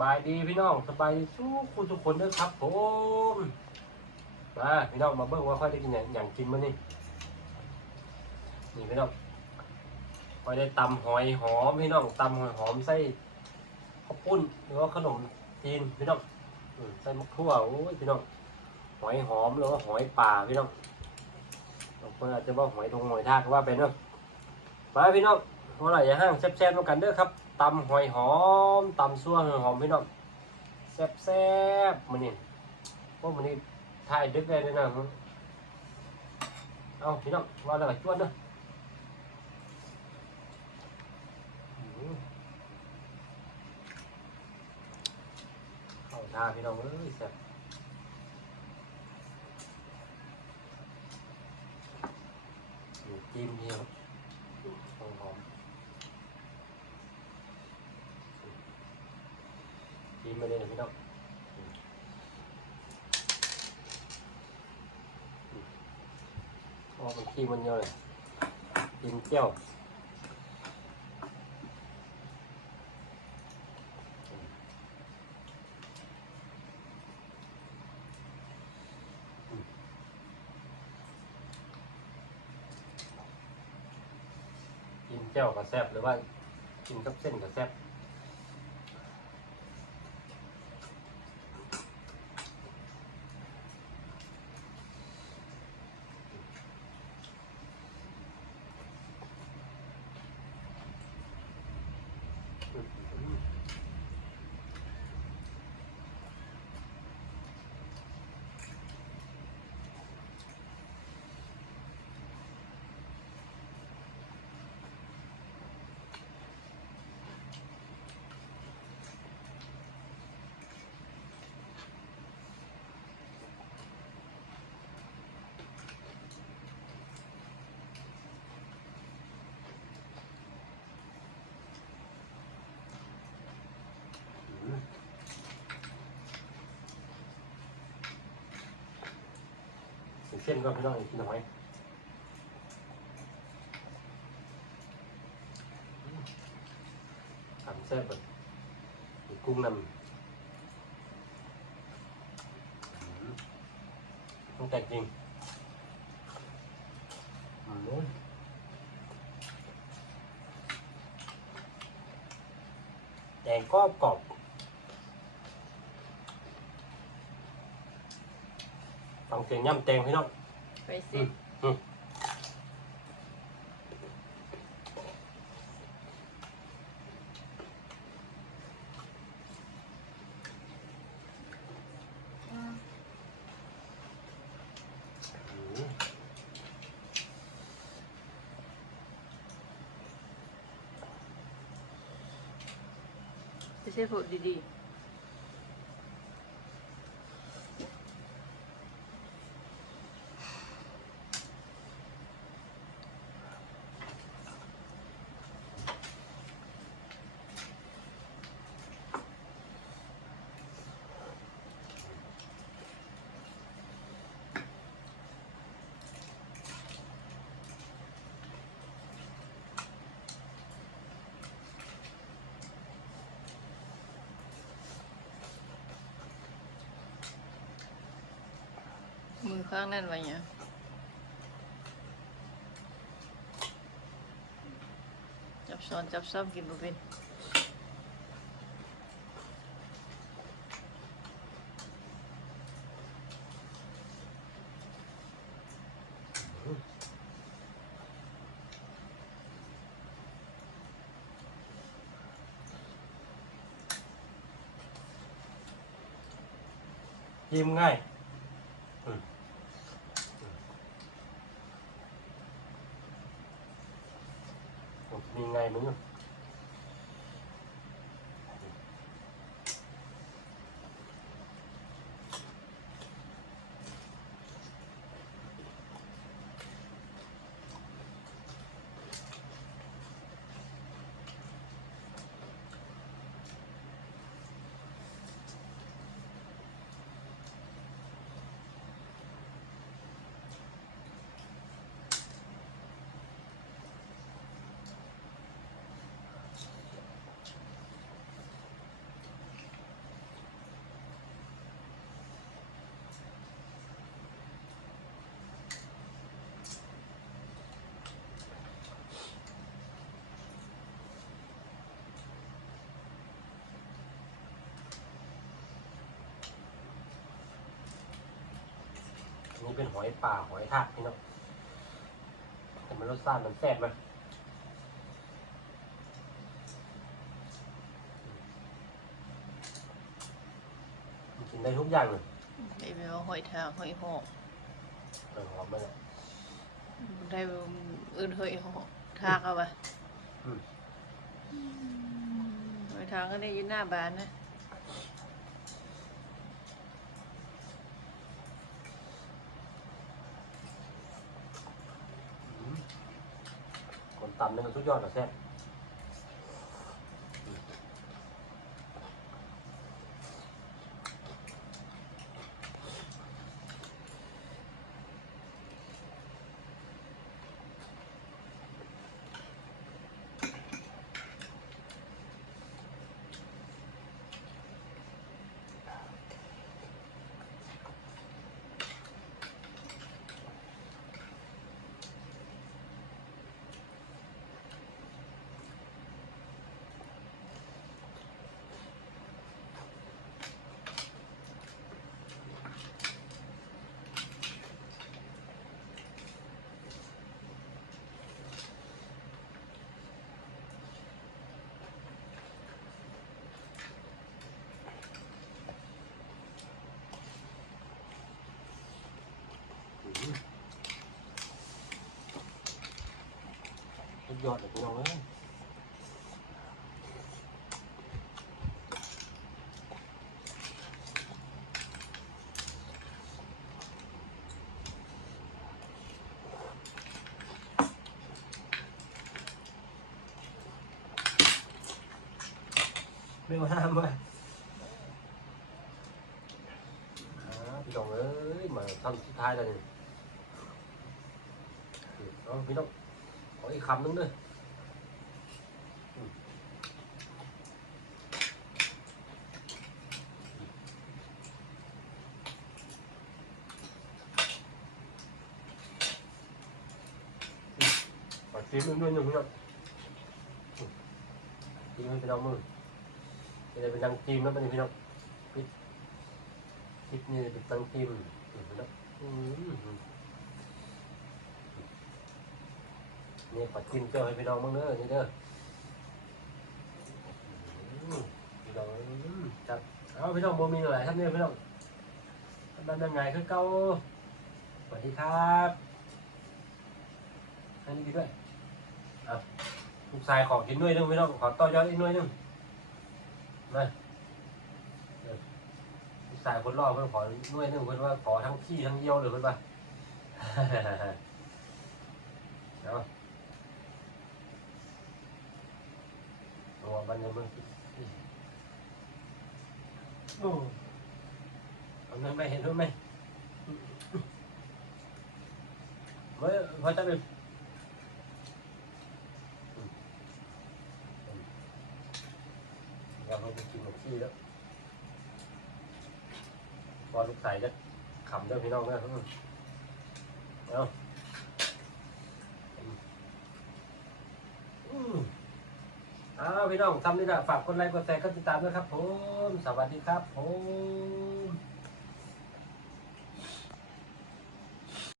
บายดีพี่น้องสบายดีทุกคนทุกคนเด้อครับผมมาพี่น้องมาเบิ่งว่าค่อยได้กินอย่างอย่างกินมื้อนี้นี่พี่น้องค่อยได้ตำหอยหอมพี่น้องตำหอยหอมใส่ข้าวปุ้นหรือว่าขนมจีนพี่น้องใส่มะทั่วโอ้ยพี่น้องหอยหอมหรือว่าหอยป่าพี่น้องบางคนอาจจะว่าหอยทงหอยทากก็ว่าไปเนาะมาพี่น้องเมื่อไหร่จะห้างแซ่บๆกันเด้อครับ ตำหอยหอมตำซั่วหอยหอมพี่น้องแซ่บแซ่บมันนี่พวกมันนี่ถ่ายดึกได้เลยนะเอาพี่น้องว่าแล้วก็ชวนเด้ออืมเข้าท่าพี่น้องเอ้ยแซ่บจิ้มเดียวหอมหอม กินไปเลยนะพี่น้องอืมอืมอ๋อมันขี้มันเยอะเลยกินเจียวกินเจียวกับแซบหรือว่ากินกับเส้นกับแซบ Thank you. เส้นก็พี่น้องกินหน่อยทำแซ่บแบบมีกุ้งนำต้องแต่งจริงอืมแตง ก็กรอบฟังเสียงย่ำแตงพี่น้อง ไปสิ อืม อืม ไม่ใช่พูดดี ๆ Mungkanan banyak. Chắp son, chắp son, kim bubin. Chim ngay. Ừ. mình ngày mới được. เป็นยิ้มง่ายอืมผมมีไงมึงอะเป็นหอยป่าหอยทากพี่น้องแต่มันรสชาติมันแซ่บไหมมันกินได้ทุกอย่างเลยได้ไปว่าหอยทากหอยหอกเออหอมมันอะได้ไปอื่นหอยหอกทากเอาไปอืมหอยทากก็ได้อยืนหน้าบ้านนะ อืมคน ตำนี่มันสุดยอดอะแซ่บ giọt được nhiều lắm Mèo ham mà Đó, chồng ơi mà thân thai ra nè Đó, biết không? ขออีกคำนึงด้วยอืมขอชิมนึงด้วยหนึ่งพี่น้องอืมชิมให้พี่น้องมือจะได้เป็นดังจีมแล้วเป็นพี่น้องพริกพริกนี่เป็นดังจีมอืมพี่น้องอืม นี่ปัดกินเจ้าให้พี่น้องบ้างเด้อนี่เด้อพี่น้องอืมครับเอาพี่น้องโมมีอะไรครับเนี่ยพี่น้องทำยังไงคือเก่าสวัสดีครับอันนี้ดีด้วยเอาลูกชายขอกินด้วยนึงพี่น้องขอต่อยอดอีกหน่วยนึงมาเดี๋ยวลูกชายคนรอเพิ่นขอหน่วยนึงเพิ่นว่าขอทั้งขี้ทั้งเยี่ยวเลยเพิ่นว่าเอา ตัวมันยังมันโอ้เอาเงินไปเห็นด้ไหมเมื่อพอจะไปเรากไปกินหมกที่แล้วพอลูกใส่จะขำเด้อพี่น้องนะเอาอืม อ้าวพี่น้องทำนี่ละฝากกดไลค์กดแชร์กดติดตามด้วยครับผม สวัสดีครับผม